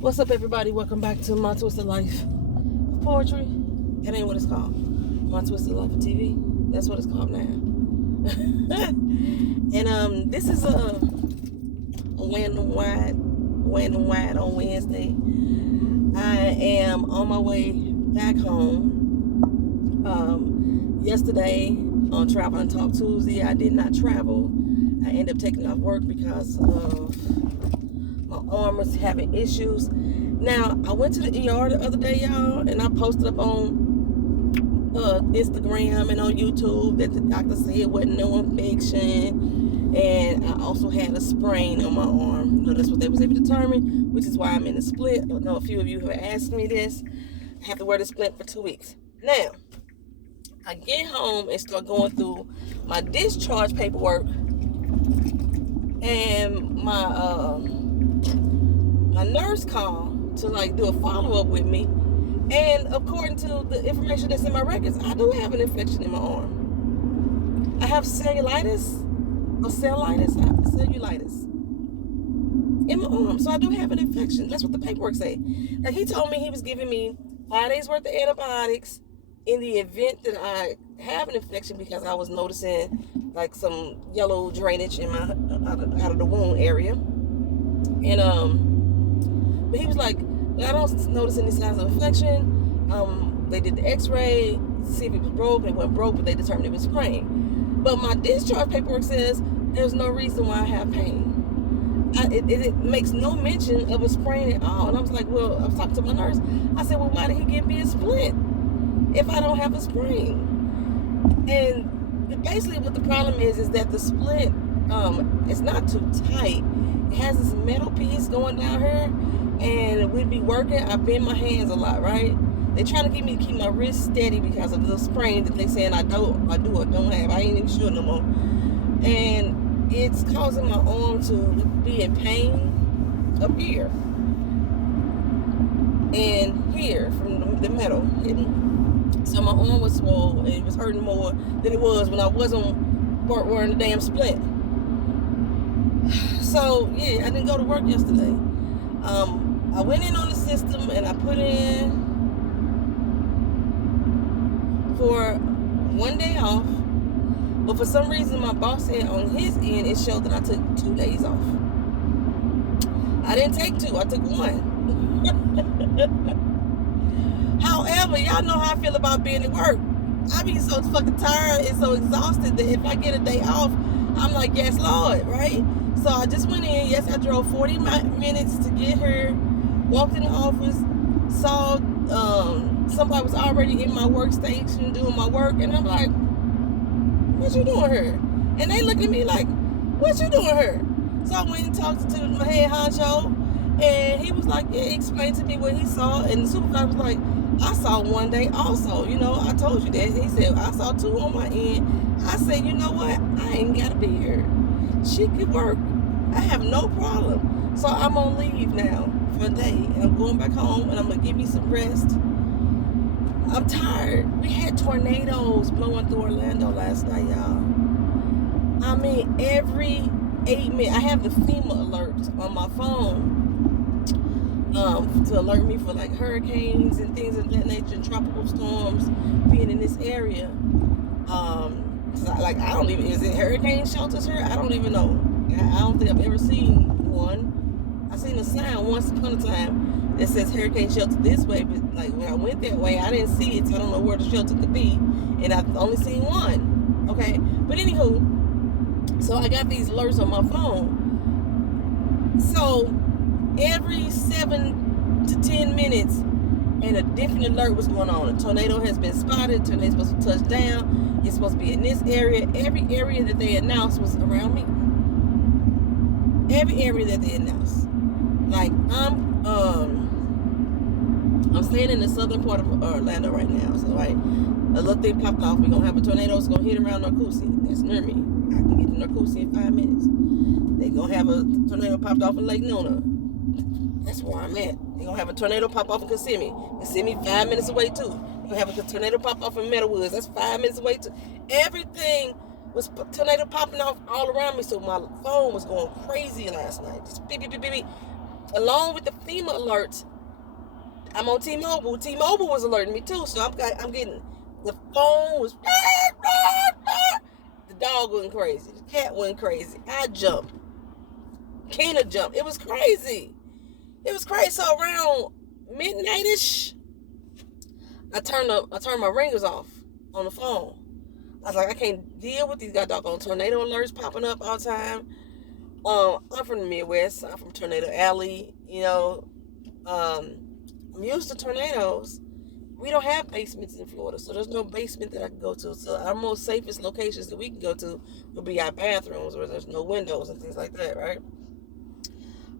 What's up, everybody? Welcome back to My Twisted Life of Poetry. That ain't what it's called. My Twisted Life of TV. That's what it's called now. And this is a random wide on Wednesday. I am on my way back home. Yesterday on Travel and Talk Tuesday, I did not travel. I ended up taking off work because of my arm was having issues. Now, I went to the ER the other day, y'all, and I posted up on Instagram and on YouTube that the doctor said it wasn't no infection, and I also had a sprain on my arm. So that's what they was able to determine, which is why I'm in a splint. I know a few of you have asked me this. I have to wear the splint for 2 weeks. Now, I get home and start going through my discharge paperwork, and my nurse called to do a follow-up with me, and according to the information that's in my records, I do have an infection in my arm. I have cellulitis in my arm, so I do have an infection. That's what the paperwork say. Like, he told me he was giving me 5 days worth of antibiotics in the event that I have an infection, because I was noticing some yellow drainage in my out of the wound area, and but he was like, I don't notice any signs of infection. They did the x-ray, see if it was broke. It wasn't broke, but they determined it was sprained. But my discharge paperwork says there's no reason why I have pain. It makes no mention of a sprain at all. And I was like, well, I was talking to my nurse. I said, well, why did he give me a splint if I don't have a sprain? And basically what the problem is that the splint, it's not too tight. It has this metal piece going down here, and we'd be working. I bend my hands a lot, right? They trying to get me to keep my wrist steady because of the sprain that they saying I do or don't have. I ain't even sure no more. And it's causing my arm to be in pain up here and here from the metal hitting. So my arm was swollen, and it was hurting more than it was when I wasn't wearing the damn splint. So yeah, I didn't go to work yesterday. I went in on the system and I put in for 1 day off, but for some reason my boss said on his end it showed that I took 2 days off. I didn't take 2, I took 1. However, y'all know how I feel about being at work. I be so fucking tired and so exhausted that if I get a day off, I'm like, yes, Lord, right? So I just went in. Yes, I drove 40 minutes to get here, walked in the office, saw somebody was already in my workstation doing my work, and I'm like, what you doing here? And they look at me like, what you doing here? So I went and talked to my head honcho, and he was like, yeah, he explained to me what he saw, and the supervisor was like, I saw 1 day also. I told you that. He said, I saw 2 on my end. I said, you know what? I ain't got to be here. She could work. I have no problem. So I'm on leave now for a day, and I'm going back home, and I'm going to give me some rest. I'm tired. We had tornadoes blowing through Orlando last night, y'all. I mean, every 8 minutes. I have the FEMA alerts on my phone to alert me for hurricanes and things of that nature, and tropical storms being in this area. I don't even, is it hurricane shelters here? I don't even know. I don't think I've ever seen one. I seen a sign once upon a time that says hurricane shelter this way, but when I went that way, I didn't see it, so I don't know where the shelter could be, and I've only seen one. Okay, but anywho, so I got these alerts on my phone. So every 7 to 10 minutes, and a different alert was going on. A tornado has been spotted. Tornado's supposed to touch down. It's supposed to be in this area. Every area that they announced was around me. Every area that they announced. I'm staying in the southern part of Orlando right now. So a little thing popped off. We're gonna have a tornado. It's gonna hit around Narcoossee. That's near me. I can get to Narcoossee in 5 minutes. They're gonna have a tornado popped off in Lake Nona. That's where I'm at. They're gonna have a tornado pop off in Kissimmee. Kissimmee 5 minutes away too. They're gonna have a tornado pop off in Meadowwoods. That's 5 minutes away too. Everything was tornado popping off all around me, so my phone was going crazy last night. Just beep, beep, beep, beep, beep. along with the FEMA alerts, I'm on T-Mobile. T-Mobile was alerting me too, so I'm getting, the phone was, the dog went crazy, the cat went crazy, I jumped, Kena jumped. It was crazy. So around midnight-ish, I turned my ringers off on the phone. I was like, I can't deal with these doggone tornado alerts popping up all the time. I'm from the Midwest. I'm from Tornado Alley. I'm used to tornadoes. We don't have basements in Florida, so there's no basement that I can go to. So our most safest locations that we can go to would be our bathrooms where there's no windows and things like that, right?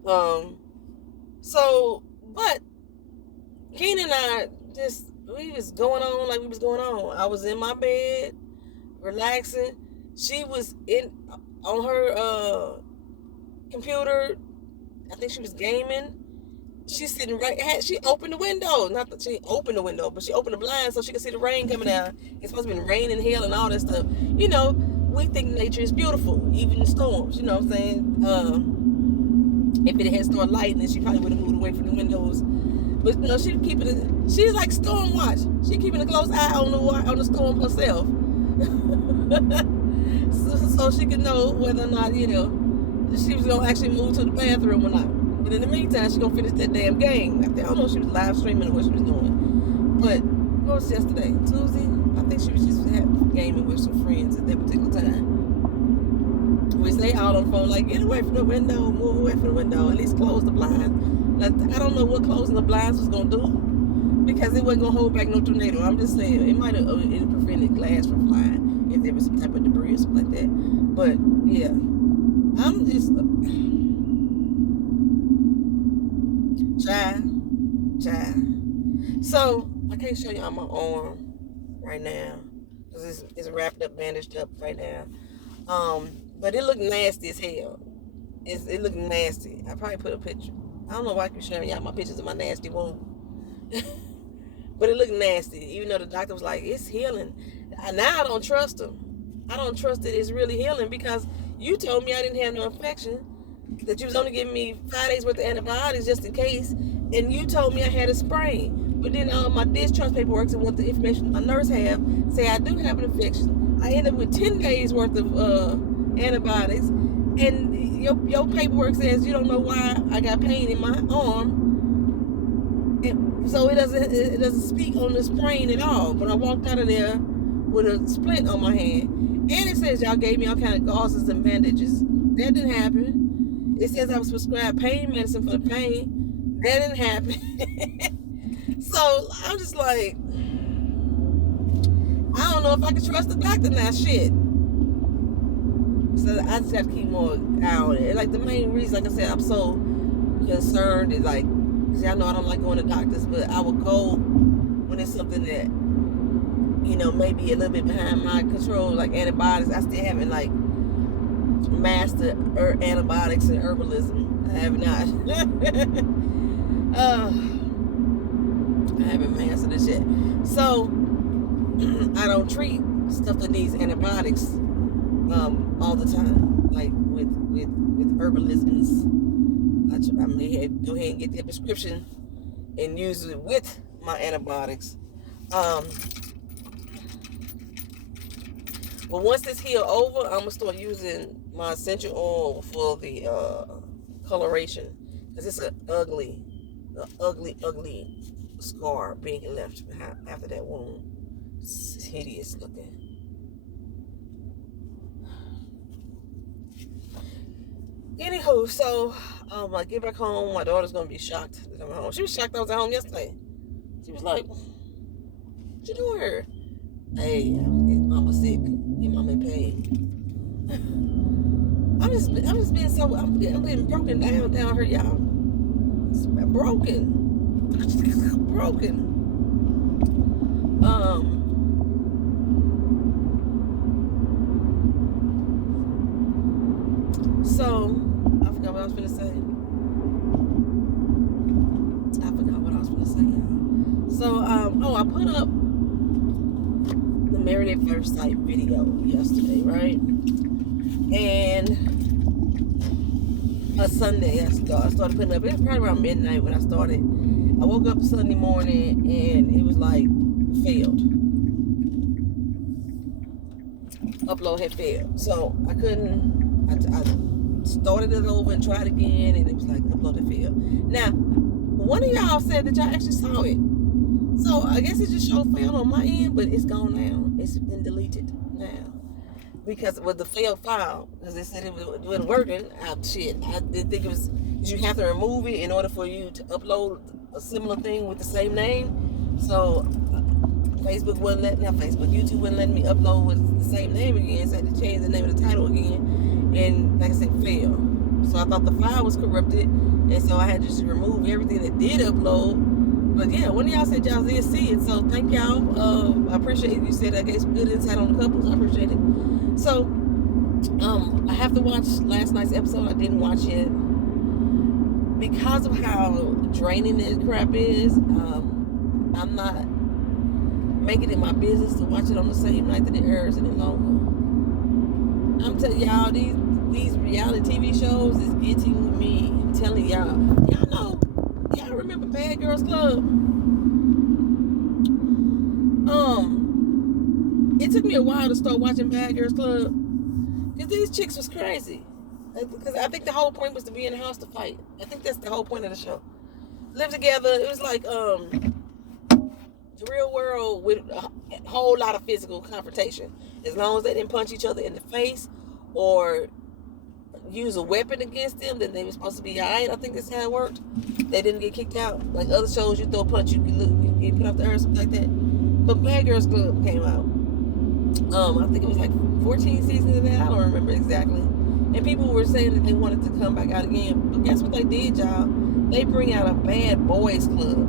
But Keenan and I we was going on like we was going on. I was in my bed, relaxing. She was on her computer. I think she was gaming. She's sitting she opened the window. Not that she opened the window, but she opened the blinds so she could see the rain coming down. It's supposed to be rain and hail and all that stuff. We think nature is beautiful, even in storms. You know what I'm saying? If it had started lightning, she probably would have moved away from the windows. But she's like storm watch. She keeping a close eye on the storm herself, so she could know whether or not she was gonna actually move to the bathroom or not. But in the meantime, she gonna finish that damn game. I don't know if she was live streaming or what she was doing. But what was yesterday? Tuesday? I think she was just gaming with some friends at that particular time. We stay out on the phone like, get away from the window, move away from the window, at least close the blinds. I don't know what closing the blinds was gonna do, because it wasn't gonna hold back no tornado. I'm just saying it might have prevented glass from flying if there was some type of debris or something like that. But yeah, I'm just child. So I can't show y'all my arm right now because it's wrapped up, bandaged up right now. But it looked nasty as hell. It looked nasty. I probably put a picture. I don't know why I keep showing y'all my pictures of my nasty wound. But it looked nasty. Even though the doctor was like, it's healing. Now I don't trust him. I don't trust that it's really healing, because you told me I didn't have no infection, that you was only giving me 5 days worth of antibiotics just in case, and you told me I had a sprain. But then my discharge paperwork and what the information my nurse have say I do have an infection. I end up with 10 days worth of antibiotics, and your paperwork says you don't know why I got pain in my arm, and so it doesn't speak on the sprain at all. But I walked out of there with a splint on my hand, and it says y'all gave me all kind of gauzes and bandages. That didn't happen. It says I was prescribed pain medicine for the pain. That didn't happen. So I'm just like, I don't know if I can trust the doctor now. Shit. So I just got to keep more eye on it. And like the main reason, like I said, I'm so concerned is like, see, I know I don't like going to doctors, but I will go when it's something that, maybe a little bit behind my control, like antibiotics. I still haven't like mastered antibiotics and herbalism. I have not. I haven't mastered this yet. So I don't treat stuff that needs antibiotics all the time, like with herbalisms. I may go ahead and get that prescription and use it with my antibiotics. But once this heal over, I'm gonna start using my essential oil for the coloration, because it's an ugly scar being left behind after that wound. It's hideous looking. Anywho, so I get back home. My daughter's gonna be shocked that I'm home. She was shocked I was at home yesterday. She was like, "What you doing here?" Hey, mama sick. Your mama in pain. I'm just being so. I'm being broken down here, y'all. It's broken. So I forgot what I was gonna say. So I put up the Married at First Sight video yesterday, right? And a Sunday. I started putting up. It was probably around midnight when I started. I woke up Sunday morning and it was like failed. Upload had failed, so I couldn't. I started it over and tried again, and it was like upload had failed. Now, one of y'all said that y'all actually saw it, so I guess it just showed failed on my end, but it's gone now. It's been deleted now because with the failed file, because they said it wasn't working. I didn't think it was. You have to remove it in order for you to upload a similar thing with the same name. So Facebook wouldn't let YouTube wouldn't let me upload with the same name again, so I had to change the name of the title again, and like I said, fail. So I thought the file was corrupted, and so I had to just remove everything that did upload. But yeah, one of y'all said y'all did see it, so thank y'all. I appreciate it. You said I gave some good insight on the couples. I appreciate it. So I have to watch last night's episode. I didn't watch it because of how draining that crap is. I'm not making it my business to watch it on the same night that it airs any longer. I'm telling y'all, these reality TV shows is getting me. I'm telling y'all remember Bad Girls Club? It took me a while to start watching Bad Girls Club because these chicks was crazy. Because I think the whole point was to be in the house to fight. I think that's the whole point of the show. Live together. It was like the real world with a whole lot of physical confrontation. As long as they didn't punch each other in the face or use a weapon against them, then they were supposed to be alright. I think that's how it worked. They didn't get kicked out. Like other shows, you throw a punch, you get put off the earth, something like that. But Bad Girls Club came out. I think it was like 14 seasons of that. I don't remember exactly. And people were saying that they wanted to come back out again. But guess what they did, y'all? They bring out a Bad Boys Club.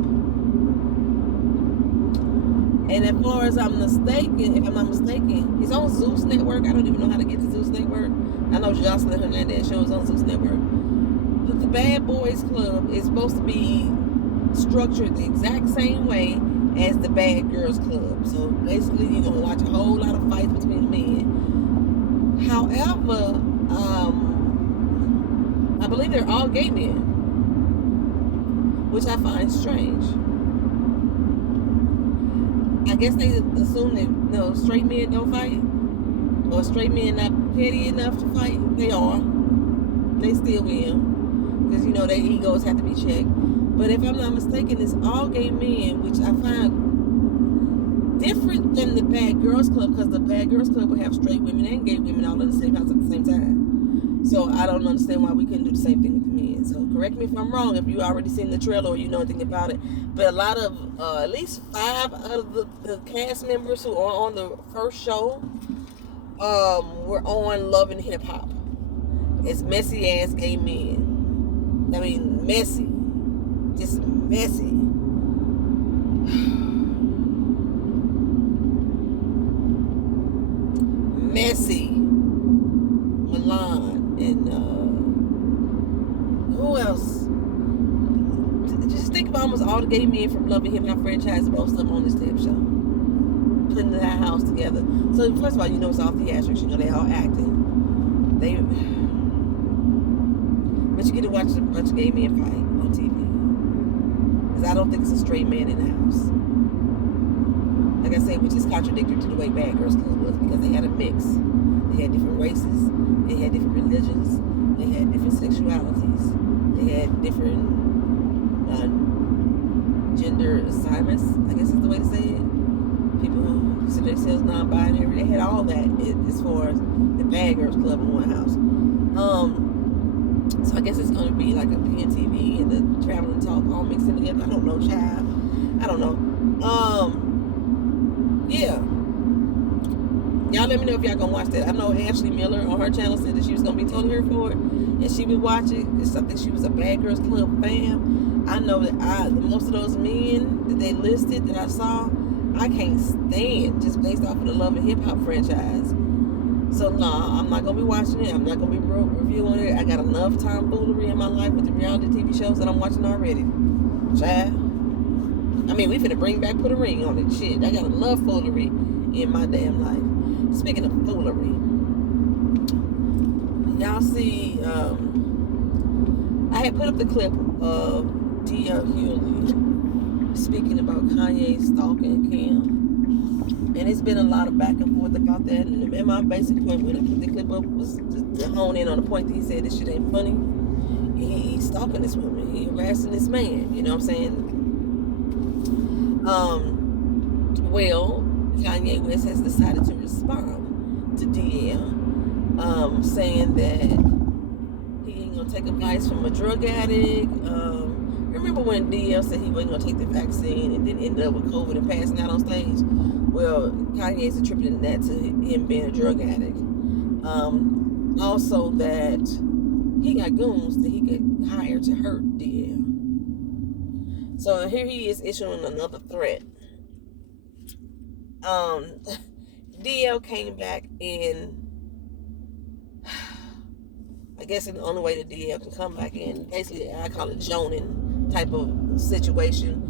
And as far as I'm mistaken, if I'm not mistaken, it's on Zeus Network. I don't even know how to get to Zeus Network. I know Jocelyn Hernandez shows on Zeus Network. But the Bad Boys Club is supposed to be structured the exact same way as the Bad Girls Club. So basically, you're going to watch a whole lot of fights between men. However, I believe they're all gay men, which I find strange. I guess they assume that straight men don't fight, or straight men not petty enough to fight. They are. They still will, because their egos have to be checked. But if I'm not mistaken, it's all gay men, which I find different than the Bad Girls Club, because the Bad Girls Club would have straight women and gay women all in the same house at the same time. So I don't understand why we couldn't do the same thing with the men. So correct me if I'm wrong, if you already seen the trailer or you know anything about it. But a lot of, at least 5 out of the cast members who are on the first show were on Love and Hip Hop. It's messy ass gay men. I mean, messy. Just messy. Messy. Milan. And who else? Just think about almost all the gay men from Love and Hip Hop franchise, most of them on this damn show, putting that house together. So first of all, it's all theatrics. They all acting. But you get to watch a bunch of gay men fight on TV. Because I don't think it's a straight man in the house. Like I said, which is contradictory to the way Bad Girls Club was, because they had a mix. They had different races. They had different religions. They had different sexualities. They had different gender assignments, I guess is the way to say it. People who consider themselves non-binary, they had all that as far as the Bad Girls Club in one house. So I guess it's going to be like a PNTV and the Travel and Talk all mixed in together. I don't know, child. I don't know. Yeah. Y'all let me know if y'all gonna watch that. I know Ashley Miller on her channel said that she was gonna be totally here for it, and she would watch it. It's something she was a Bad Girls Club fan. I know that most of those men that they listed that I saw, I can't stand just based off of the Love and Hip Hop franchise. So nah, I'm not gonna be watching it. I'm not gonna be reviewing it. I got enough tomfoolery in my life with the reality TV shows that I'm watching already. Child. I mean, we finna bring back Put a Ring on it. Shit, I got enough foolery in my damn life. Speaking of foolery, y'all see had put up the clip of D.L. Hughley speaking about Kanye stalking Kim. And it's been a lot of back and forth about that. And my basic point when I put the clip up was to hone in on the point that he said this shit ain't funny. He's stalking this woman. He harassing this man. You know what I'm saying? Well, Kanye West has decided to respond to DL, saying that he ain't gonna take advice from a drug addict. Remember when DL said he wasn't gonna take the vaccine and then ended up with COVID and passing out on stage? Well, Kanye's attributing that to him being a drug addict. Also that he got goons that he could hire to hurt DL. So here he is issuing another threat. DL came back in, I guess the only way that DL can come back in, basically I call it Jonin type of situation.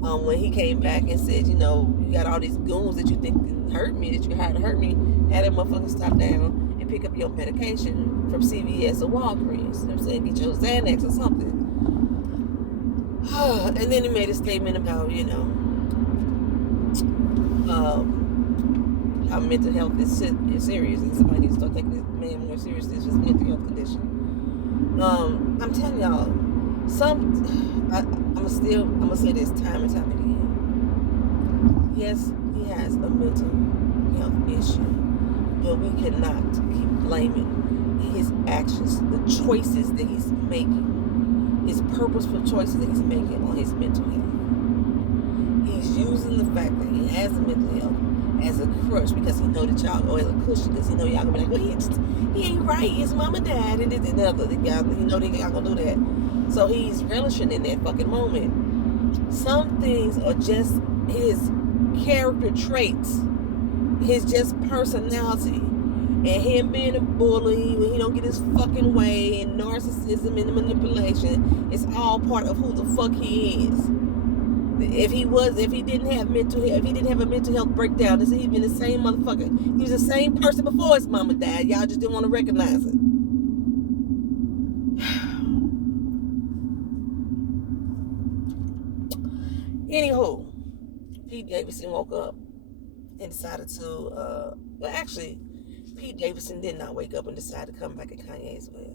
When he came back and said, you know, you got all these goons that you think can hurt me, that you can hire to hurt me, had that motherfucker stop down and pick up your medication from CVS or Walgreens. You know what I'm saying? Get your Xanax or something. And then he made a statement about, you know, how mental health is serious, and somebody needs to start taking this man more seriously. It's just mental health condition. I'm telling y'all, I'm gonna say this time and time again. Yes, he has a mental health issue, but we cannot keep blaming his actions, the choices that he's making, his purposeful choices that he's making on his mental health. He's using the fact that he has a mental health as a crutch because he know that y'all, or as a cushion, because he know y'all gonna be like, well, he ain't right, his mama died, and this and the other. He know that y'all gonna do that. So he's relishing in that fucking moment. Some things are just his character traits, his just personality, and him being a bully when he don't get his fucking way, and narcissism and manipulation. It's all part of who the fuck he is. If he didn't have a mental health breakdown, he'd been the same motherfucker. He was the same person before his mama died. Y'all just didn't want to recognize it. Anywho, Pete Davidson woke up and decided to, Pete Davidson did not wake up and decide to come back at Kanye's will.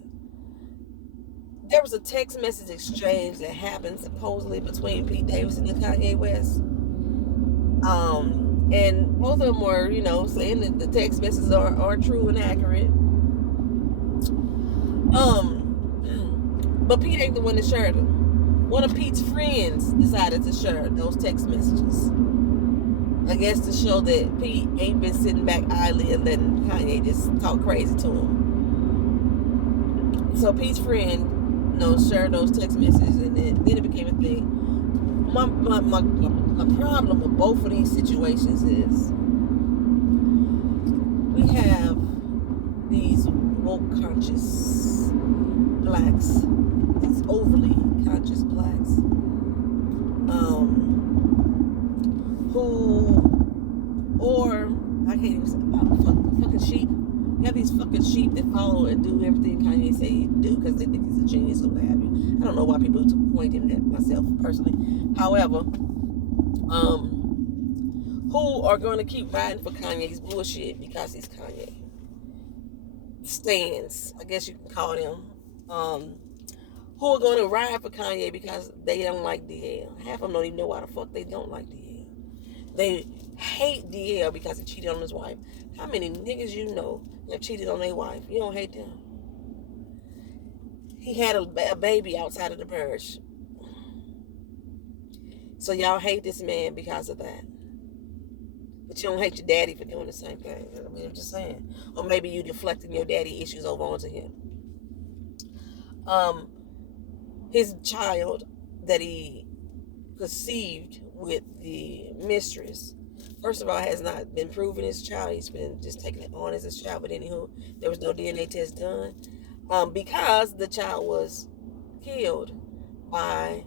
There was a text message exchange that happened supposedly between Pete Davidson and Kanye West. And both of them were, you know, saying that the text messages are true and accurate. But Pete ain't the one that shared them. One of Pete's friends decided to share those text messages. I guess to show that Pete ain't been sitting back idly and letting Kanye just talk crazy to him. So Pete's friend, shared those text messages, and then it became a thing. My problem with both of these situations is we have these woke conscious blacks, these overly conscious blacks, I can't even say fucking sheep. You have these fucking sheep that follow and do everything Kanye say he do because they think he's a genius or what have you. I don't know why people point him that myself personally. However, who are going to keep riding for Kanye's bullshit because he's Kanye? Stands, I guess you can call them. Who are going to ride for Kanye because they don't like DL? Half of them don't even know why the fuck they don't like DL. They hate DL because he cheated on his wife. How many niggas you know that cheated on their wife? You don't hate them. He had a baby outside of the marriage. So y'all hate this man because of that. But you don't hate your daddy for doing the same thing. I mean, I'm just saying. Or maybe you deflecting your daddy issues over onto him. His child that he conceived with the mistress, first of all, has not been proven his child. He's been just taking it on as his child. But anywho, there was no DNA test done. Because the child was killed by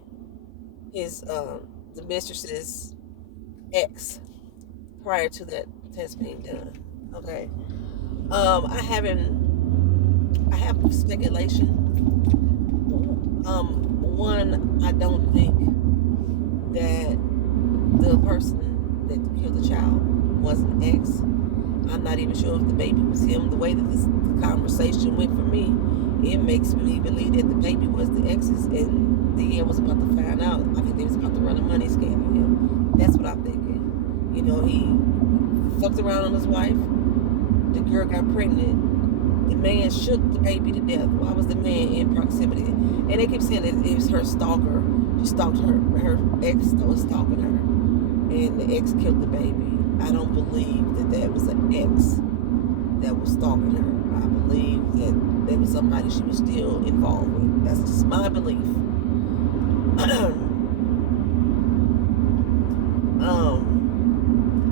his the mistress's ex prior to that test being done. Okay. I have speculation One, I don't think that the person that killed the child was an ex. I'm not even sure if the baby was him. The way that the conversation went for me, it makes me believe that the baby was the ex's, and the was about to find out. I think they was about to run a money scam on him. That's what I'm thinking. You know, he fucked around on his wife. The girl got pregnant. The man shook the baby to death. Why was the man in proximity? And they kept saying that it was her stalker. She stalked her ex that was stalking her. And the ex killed the baby. I don't believe that was an ex that was stalking her. I believe that there was somebody she was still involved with. That's just my belief.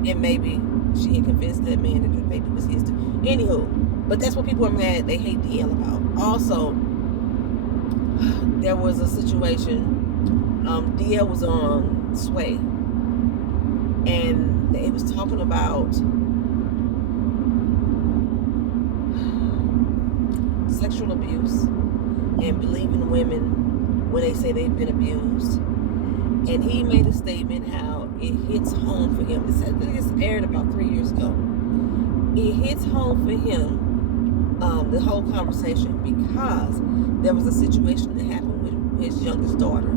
And maybe she had convinced that man that the baby was his too. Anywho, but that's what people are mad. They hate DL about. Also, there was a situation. DL was on Sway, and it was talking about sexual abuse and believing women when they say they've been abused. And he made a statement how it hits home for him. This aired about 3 years ago. It hits home for him, the whole conversation, because there was a situation that happened with his youngest daughter,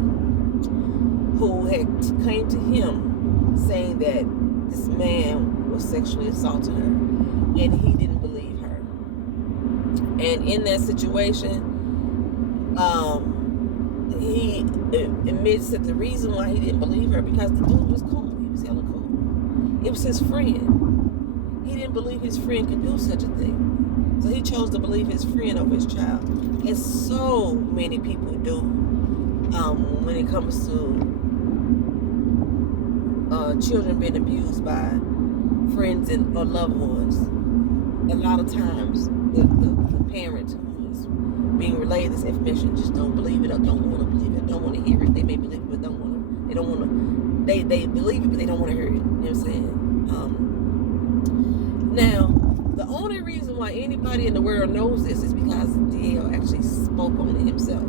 who had came to him saying that this man was sexually assaulting her, and he didn't believe her. And in that situation, he admits that the reason why he didn't believe her, because the dude was cool. He was hella cool. It was his friend. He didn't believe his friend could do such a thing. So he chose to believe his friend over his child. And so many people do when it comes to children being abused by friends or loved ones. A lot of times the parent who is being relayed this information just don't believe it or don't want to believe it, don't want to hear it. They may believe it but don't want to. They don't want to. They believe it but they don't want to hear it. You know what I'm saying? Now, the only reason why anybody in the world knows this is because DL actually spoke on it himself.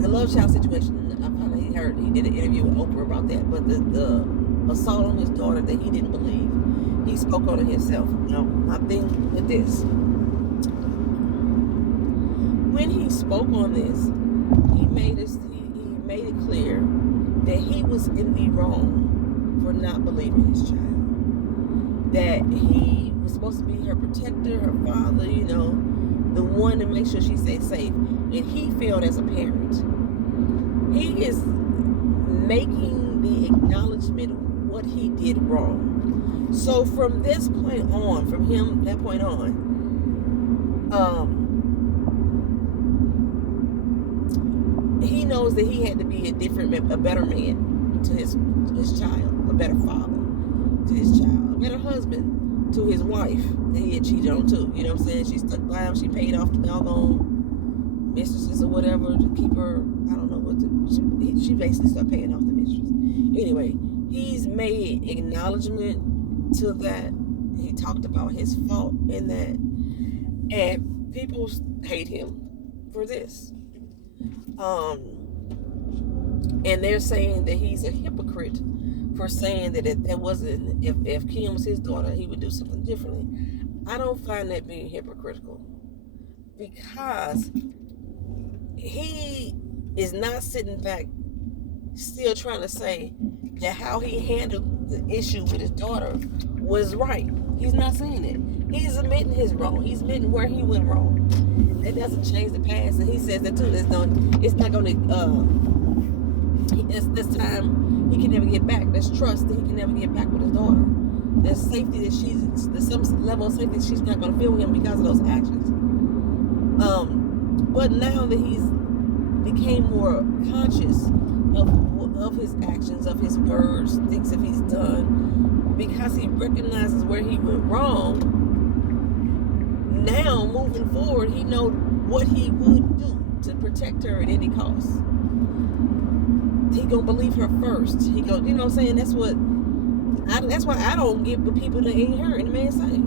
The Love Child situation, I found out he did an interview with Oprah about that, but the assault on his daughter that he didn't believe, he spoke on it himself. Now, my thing with this, when he spoke on this, he made it clear that he was in the wrong for not believing his child. That he was supposed to be her protector, her father, you know, the one to make sure she stayed safe. And he failed as a parent. He is making the acknowledgement of what he did wrong. So from this point on, that point on, he knows that he had to be a better man to his child, a better father to his child, a better husband to his wife that he had cheated on too. You know what I'm saying? She stuck by him. She paid off the doggone mistresses or whatever to keep her. I don't know what she basically started paying off the mistress. Anyway, he's made acknowledgement to that. He talked about his fault in that, and people hate him for this. And they're saying that he's a hypocrite for saying that if Kim was his daughter, he would do something differently. I don't find that being hypocritical, because he is not sitting back still trying to say that how he handled the issue with his daughter was right. He's not saying it. He's admitting his wrong. He's admitting where he went wrong. That doesn't change the past, and he says that too. It's not going to. This time he can never get back. There's trust that he can never get back with his daughter. There's safety that there's some level of safety that she's not going to feel with him because of those actions. But now that he's became more conscious of his actions, of his words, things that he's done, because he recognizes where he went wrong. Now, moving forward, he knows what he would do to protect her at any cost. He gonna believe her first. He go, you know what I'm saying? That's why I don't get with people that ain't heard the man saying.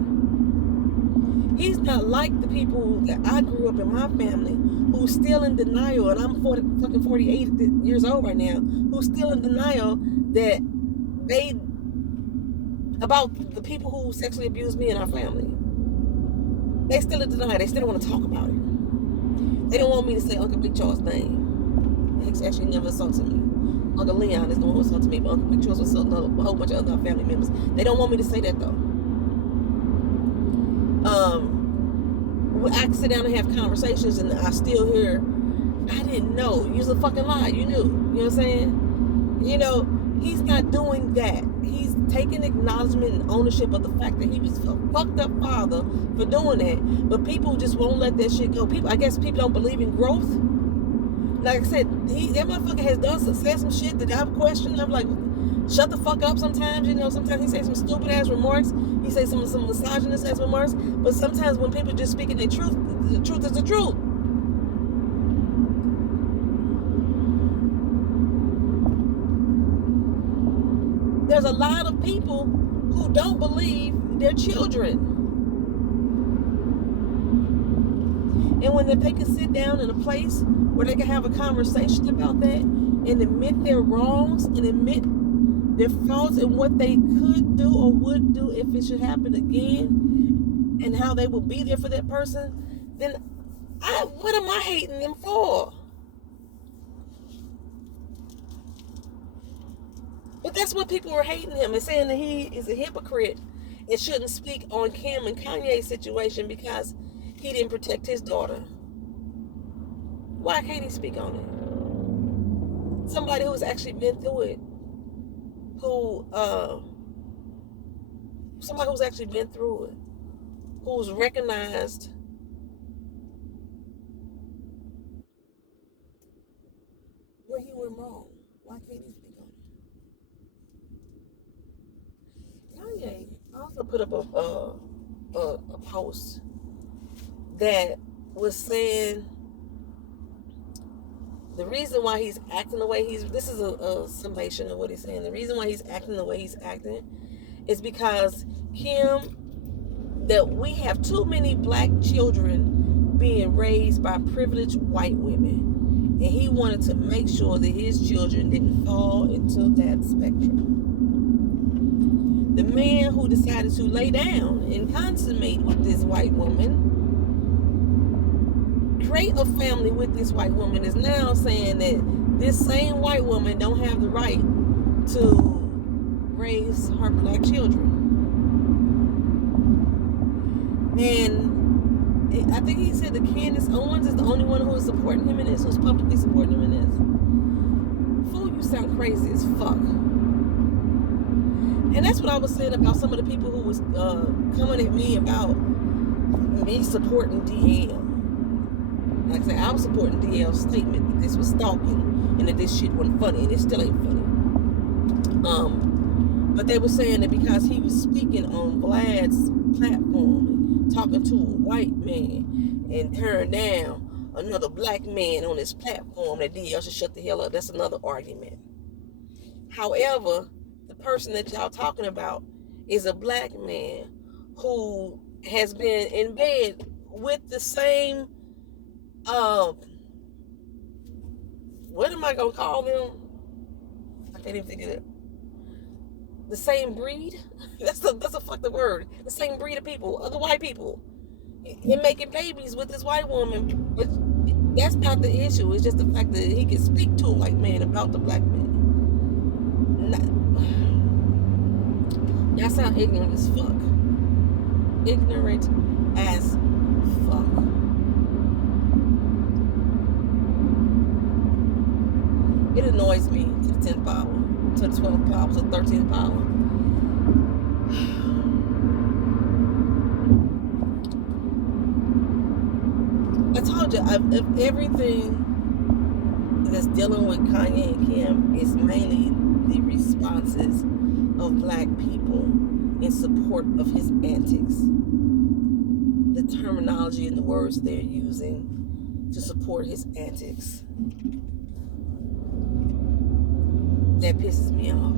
He's not like the people that I grew up in my family who's still in denial, and I'm 48 years old right now, who's still in denial that about the people who sexually abused me and our family. They still in denial. They still don't want to talk about it. They don't want me to say Uncle Big Charles' name. He's actually never assaulted me. Uncle Leon is the one who assaulted me, but Uncle Big Charles was a whole bunch of other family members. They don't want me to say that though. I can sit down and have conversations, and I still hear, I didn't know. You was a fucking lie. You knew. You know what I'm saying? You know, he's not doing that. He's taking acknowledgement and ownership of the fact that he was a fucked up father for doing that. But people just won't let that shit go. I guess people don't believe in growth. Like I said, that motherfucker has said some shit that I've questioned. I'm like, shut the fuck up sometimes. You know, sometimes he says some stupid ass remarks. He says some misogynist ass remarks. But sometimes when people just speaking their truth, the truth is the truth. There's a lot of people who don't believe their children. And when they can sit down in a place where they can have a conversation about that and admit their wrongs and admit their faults and what they could do or would do if it should happen again and how they will be there for that person, then what am I hating them for? But that's what people are hating him and saying that he is a hypocrite and shouldn't speak on Kim and Kanye's situation because he didn't protect his daughter. Why can't he speak on it? Somebody who's actually been through it, somebody who's actually been through it, who's recognized where he went wrong. Why can't he speak on it? Kanye also put up a post that was saying the reason why he's acting the way this is a summation of what he's saying. The reason why he's acting the way he's acting is because that we have too many black children being raised by privileged white women. And he wanted to make sure that his children didn't fall into that spectrum. The man who decided to lay down and consummate with this white woman, create a family with this white woman, is now saying that this same white woman don't have the right to raise her black children. And I think he said that Candace Owens is the only one who is supporting him in this, who's publicly supporting him in this. Fool, you sound crazy as fuck. And that's what I was saying about some of the people who was coming at me about me supporting DL. Like I said, I was supporting DL's statement that this was stalking and that this shit wasn't funny, and it still ain't funny. But they were saying that because he was speaking on Vlad's platform, talking to a white man, and turned down another black man on his platform, that DL should shut the hell up. That's another argument. However, the person that y'all talking about is a black man who has been in bed with the same what am I gonna call them? I can't even think of it. The same breed? That's a fucking word. The same breed of people, other white people, and making babies with this white woman. But that's not the issue. It's just the fact that he can speak to a white man about the black man. Y'all sound ignorant as fuck. Ignorant as fuck. It annoys me to the 10th power, to the 12th power, to the 13th power. I told you, if everything that's dealing with Kanye and Kim is mainly the responses of black people in support of his antics. The terminology and the words they're using to support his antics. That pisses me off.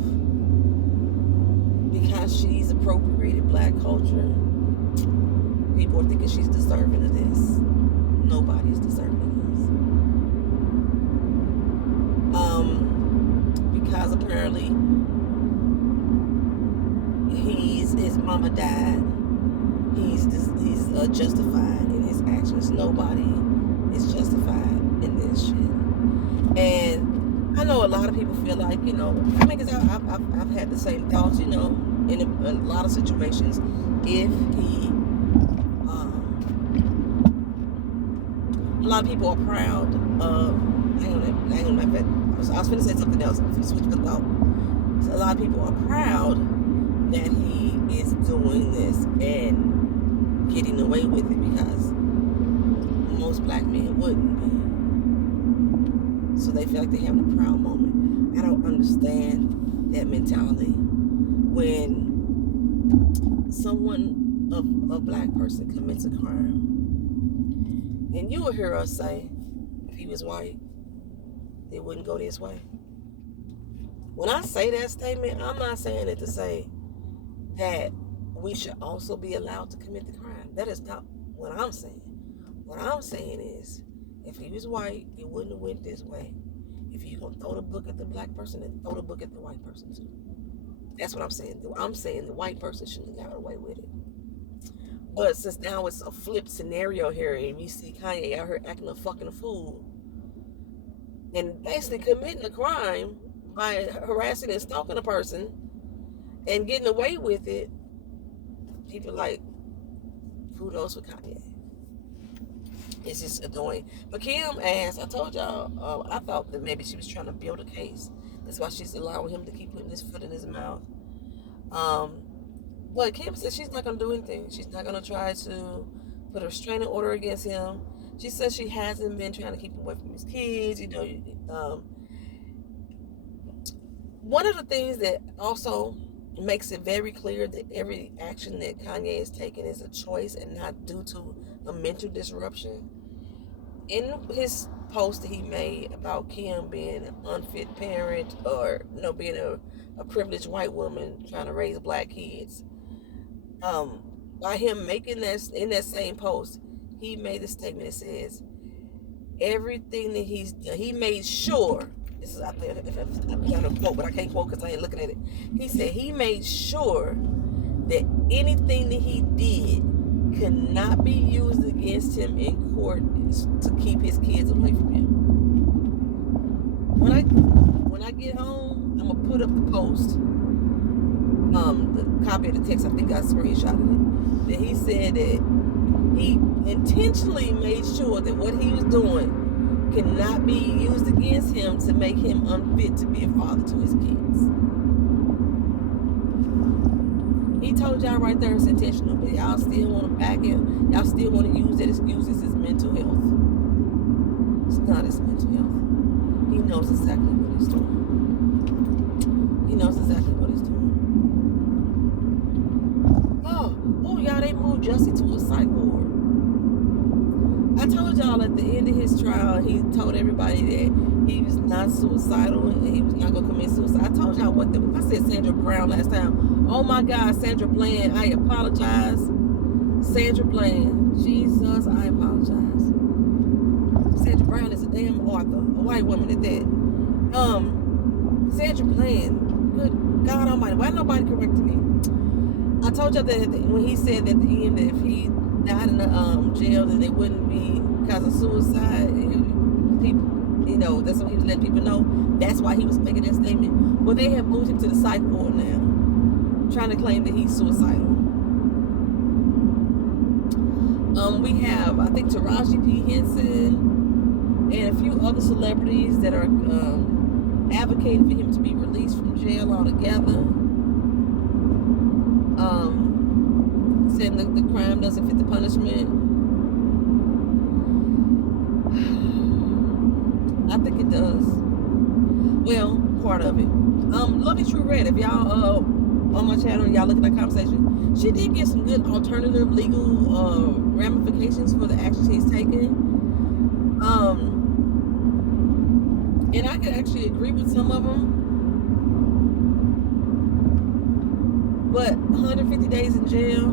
Because she's appropriated black culture. people are thinking she's deserving of this. Nobody is deserving of this. Because apparently his mama died. He's justified in his actions. Nobody is justified in this shit. And I know a lot of people feel like, I mean, because I've had the same thoughts, in a lot of situations. If he, a lot of people are proud of, hang on, I was going to say something else. I'm going to switch the thought. So a lot of people are proud that he is doing this and getting away with it, because most black men wouldn't be. So they feel like they're having a proud moment. I don't understand that mentality. When someone, a black person, commits a crime, and you will hear us say, if he was white, it wouldn't go this way. When I say that statement, I'm not saying it to say that we should also be allowed to commit the crime. That is not what I'm saying. What I'm saying is, if he was white, it wouldn't have went this way. If you're going to throw the book at the black person, then throw the book at the white person too. That's what I'm saying. I'm saying the white person shouldn't have got away with it. But since now it's a flipped scenario here, and we see Kanye out here acting a fucking fool and basically committing a crime by harassing and stalking a person and getting away with it, people like, kudos for Kanye. It's just annoying. But Kim asked, I told y'all, I thought that maybe she was trying to build a case. That's why she's allowing him to keep putting his foot in his mouth. But Kim said she's not going to do anything. She's not going to try to put a restraining order against him. She says she hasn't been trying to keep him away from his kids. One of the things that also makes it very clear that every action that Kanye is taking is a choice and not due to a mental disruption. In his post that he made about Kim being an unfit parent, or being a privileged white woman trying to raise black kids, by him making that, in that same post, he made a statement that says everything that he's done, he made sure. This is, I'm trying to quote, but I can't quote because I ain't looking at it. He said he made sure that anything that he did could not be used against him in court to keep his kids away from him. When I get home, I'm gonna put up the post, the copy of the text. I think I screenshotted it. That he said that he intentionally made sure that what he was doing cannot be used against him to make him unfit to be a father to his kids. He told y'all right there it's intentional, but y'all still want to back him. Y'all still want to use that excuse as his mental health. It's not his mental health. He knows exactly what he's doing. He knows exactly what he's doing. Oh, y'all, they moved Jussie to a psych ward. I told y'all at the end of his trial, he told everybody that he was not suicidal and he was not going to commit suicide. I told y'all I said Sandra Brown last time. Oh my God, Sandra Bland, I apologize. Sandra Bland, Jesus, I apologize. Sandra Brown is a damn author, a white woman at that. Sandra Bland, good God Almighty, why nobody corrected me? I told y'all that when he said at the end that if he died in the jail, that it wouldn't be because of suicide. And people, that's what he was letting people know. That's why he was making that statement. Well, they have moved him to the psych ward now, trying to claim that he's suicidal. We have, I think, Taraji P. Henson and a few other celebrities that are advocating for him to be released from jail altogether. Saying the crime doesn't fit the punishment. I think it does. Well, part of it. Lovely True Red, if y'all on my channel, y'all look at that conversation, she did give some good alternative legal ramifications for the actions he's taking. And I could actually agree with some of them. But 150 days in jail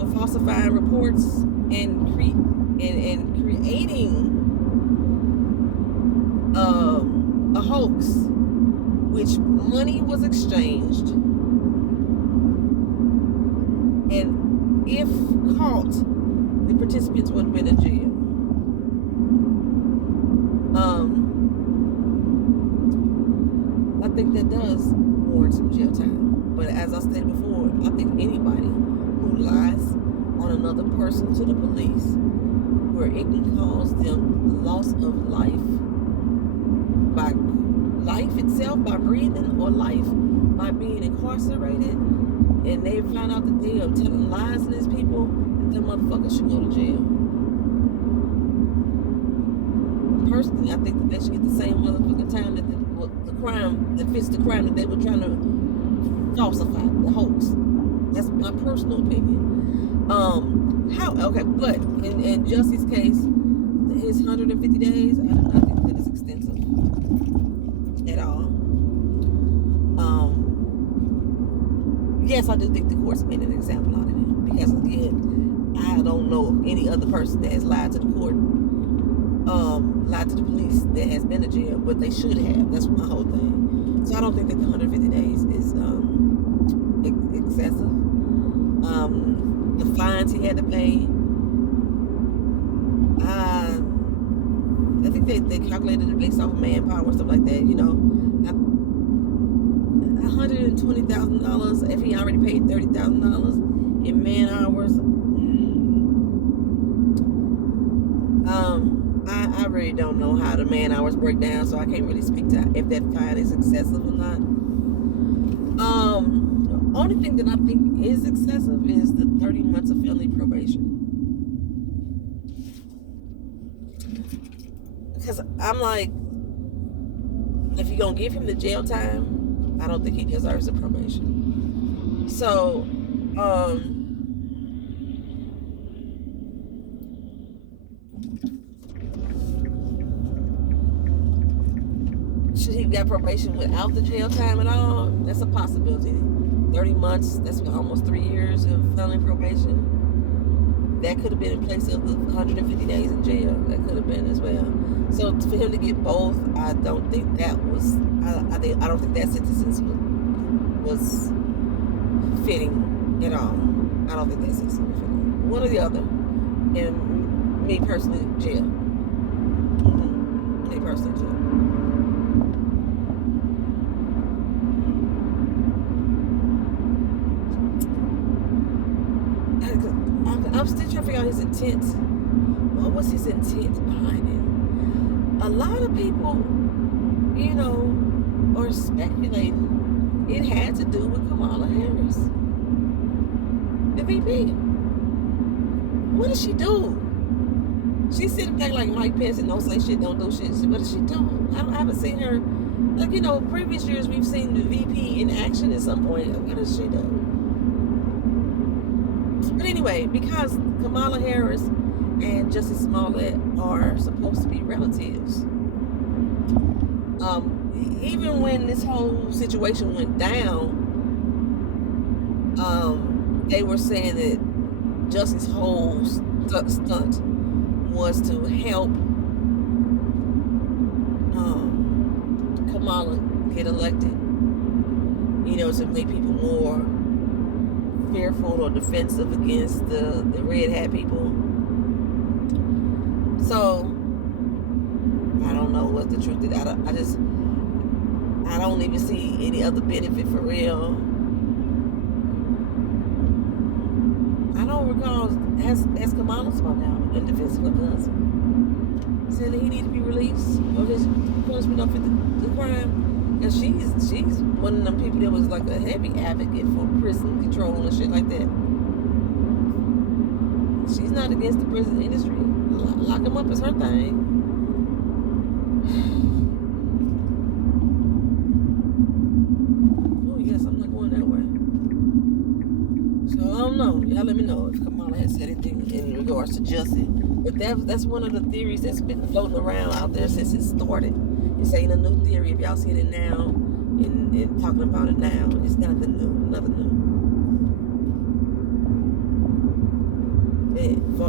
for falsifying reports and creating a hoax, which money was exchanged, and if caught, the participants would have been in jail. I think that does warrant some jail time. But as I stated before, I think anybody who lies on another person to the police, where it can cause them loss of life, by life itself, by breathing, or life by being incarcerated, and they find out that they are telling lies to these people, that motherfuckers should go to jail. Personally, I think that they should get the same motherfucking time that the crime that fits the crime that they were trying to falsify, the hoax. That's my personal opinion. But in Justy's case, his 150 days, I do not think that is extensive at all. Yes, I do think the court's made an example out of him, because again, I don't know of any other person that has lied to the court, lied to the police, that has been to jail, but they should have. That's my whole thing. So I don't think that the 150 days is excessive. The fines he had to pay, I think they calculated it based off of manpower and stuff like that. You know, $120,000 if he already paid $30,000 in man hours. I really don't know how the man hours break down, so I can't really speak to if that fine is excessive or not. Only thing that I think is excessive is the 30 months of felony probation. Because I'm like, if you're going to give him the jail time, I don't think he deserves the probation. So, should he get probation without the jail time at all? That's a possibility. 30 months, that's almost 3 years of felony probation. That could have been in place of the 150 days in jail. That could have been as well. So for him to get both, I don't think that was, I don't think that sentence was fitting at all. I don't think that sentence was fitting. One or the other. And me personally, jail. Me personally, jail. I'm still trying to figure out his intent. What was his intent behind it? A lot of people, you know, are speculating it had to do with Kamala Harris, the VP. What does she do? She's sitting back like Mike Pence and don't say shit, don't do shit. What does she do? I haven't seen her. Like, you know, previous years we've seen the VP in action at some point. What does she do? But anyway, because Kamala Harris and Justice Smollett are supposed to be relatives, even when this whole situation went down, they were saying that Justice's whole stunt was to help Kamala get elected, you know, to make people more fearful or defensive against the red hat people. So I don't know what the truth is. I don't even see any other benefit for real. I don't recall has Kamala spoken out in defense of her cousin, saying that he needs to be released or his punishment of the crime. And she's one of them people that was like a heavy advocate for prison control and shit like that. She's not against the prison industry. Lock them up is her thing. Oh yes, I'm not going that way. So I don't know. Y'all let me know if Kamala has said anything in regards to justice. But that's one of the theories that's been floating around out there since it started. This ain't a new theory. If y'all see it now and talking about it now, it's nothing new.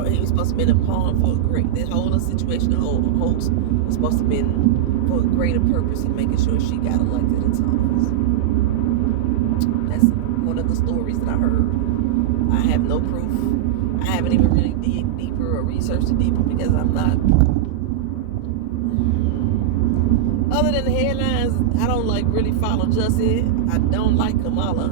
he was supposed to be in a pawn for a great. The whole situation, the whole hoax was supposed to be for a greater purpose of making sure she got elected into office. That's one of the stories that I heard. I have no proof. I haven't even really dig deeper or researched it deeper because I'm not. Other than the headlines, I don't like really follow Jussie. I don't like Kamala.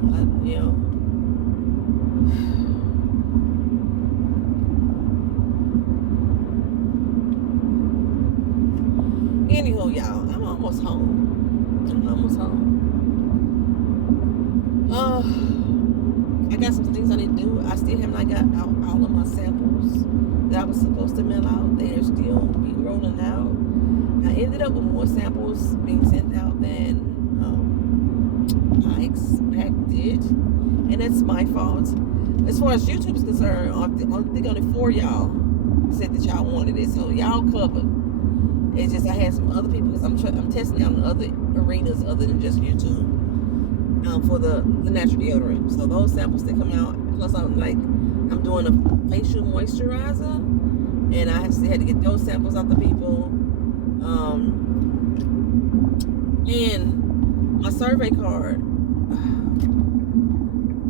Anyhow, y'all, I'm almost home. I got some things I need to do. I still have not got out all of my samples that I was supposed to mail out. They're still be rolling out. I ended up with more samples being sent out than I expected, and that's my fault. As far as YouTube is concerned, I think only 4 y'all said that y'all wanted it, so y'all covered. It's just I had some other people because I'm testing out in other arenas other than just YouTube for the natural deodorant. So those samples that come out, plus I'm doing a facial moisturizer, and I still had to get those samples out the people. And my survey card,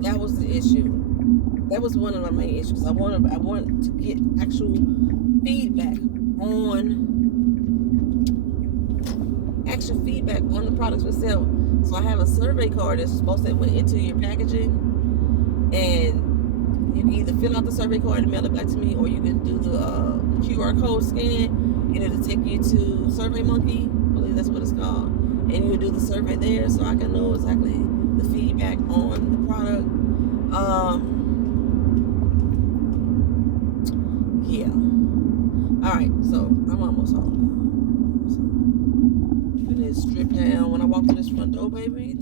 that was the issue. That was one of my main issues. I wanted to get actual feedback on the products itself. So I have a survey card that's supposed to went into your packaging, and you can either fill out the survey card and mail it back to me, or you can do the QR code scan, and it'll take you to SurveyMonkey. I believe that's what it's called, and you do the survey there, so I can know exactly the feedback on the product. Yeah. All right, so I'm almost home. Strip down when I walk through this front door, baby.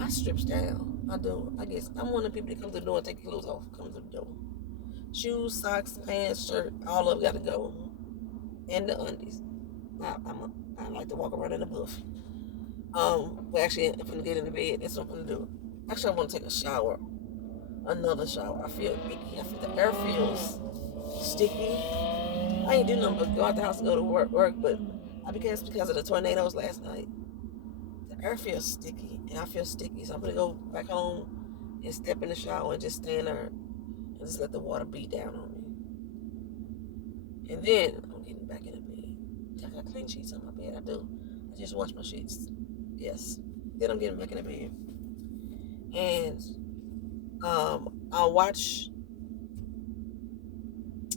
I strips down. I do. I guess I'm one of the people that comes to the door and take your clothes off. Comes to the door. Shoes, socks, pants, shirt, all of it got to go. And the undies. I like to walk around in the buff. But actually, if I'm gonna get in the bed, that's what I'm gonna do. Actually, I want to take a shower. Another shower. I feel icky. The air feels sticky. I ain't do nothing but go out the house and go to work, but I guess because of the tornadoes last night, the air feels sticky, and I feel sticky. So I'm gonna go back home and step in the shower and just stand there and just let the water beat down on me. And then I'm getting back in the bed. I got clean sheets on my bed. I do. I just wash my sheets. Yes. Then I'm getting back in the bed, and I'll watch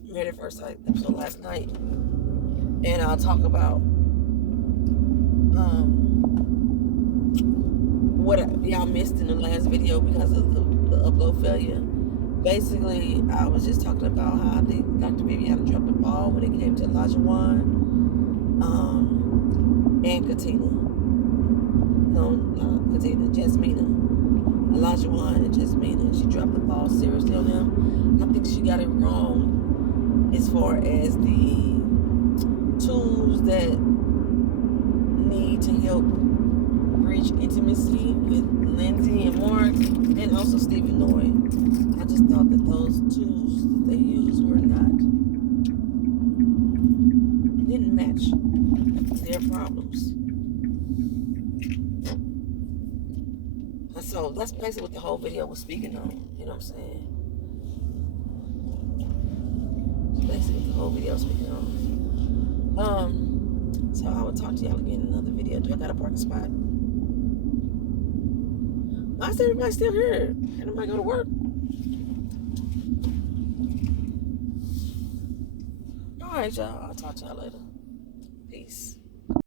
Married at First Sight episode last night, and I'll talk about what y'all missed in the last video because of the upload failure. Basically, I was just talking about how Dr. Viviana dropped the ball when it came to Elijah Wan and Katina. Jasmina. Elijah Wan and Jasmina. She dropped the ball seriously on them. I think she got it wrong as far as the tools that need to help reach intimacy with Lindsay and Mark, and also Stephen Noy. I just thought that those tools that they used didn't match their problems. And so that's basically what the whole video was speaking on. You know what I'm saying? That's basically what the whole video was speaking on. So I will talk to y'all again in another video. Do I got a parking spot? Why is everybody still here? Can I go to work? All right, y'all. I'll talk to y'all later. Peace.